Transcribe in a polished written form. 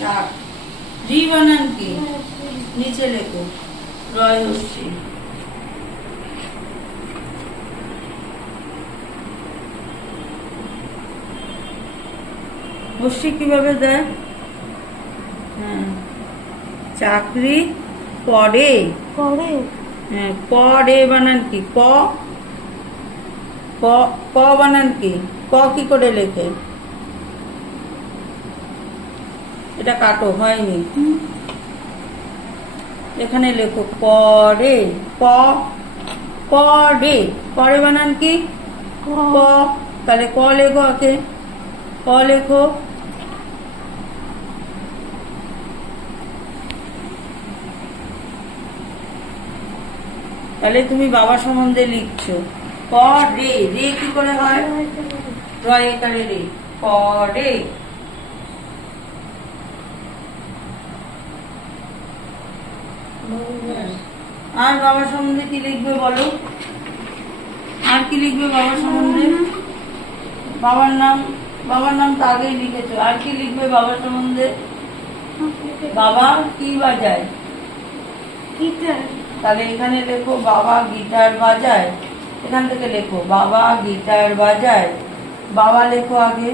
চাক। রি বানান কি? নিচে লেখো রয় হস্যি। হস্যি কিভাবে দেয়? হ্যাঁ, চাকরি করে। হ্যাঁ, করে বানান কি? ক ক ক বানান কি? ক কি করে লেখে? এটা কাটো, হয়নি। এখানে লেখো করে। ক করে। করে বানান কি? ক। তাহলে ক লেখো আগে। ক লেখো। তাহলে তুমি বাবা সম্বন্ধে লিখছো করে। রে কি করে হয়? রয় একারে রে। করে। আর বাবা সম্বন্ধে কি লিখবে বলো? আর কি লিখবে বাবা সম্বন্ধে? বাবার নাম, বাবার নাম তো আগেই লিখেছো। আর কি লিখবে বাবা সম্বন্ধে? বাবা কি বাজায়? গিটার। তাহলে এখানে লেখো বাবা গিটার বাজায়। এখান থেকে লেখো বাবা গিটার বাজায়। বাবা লেখো আগে।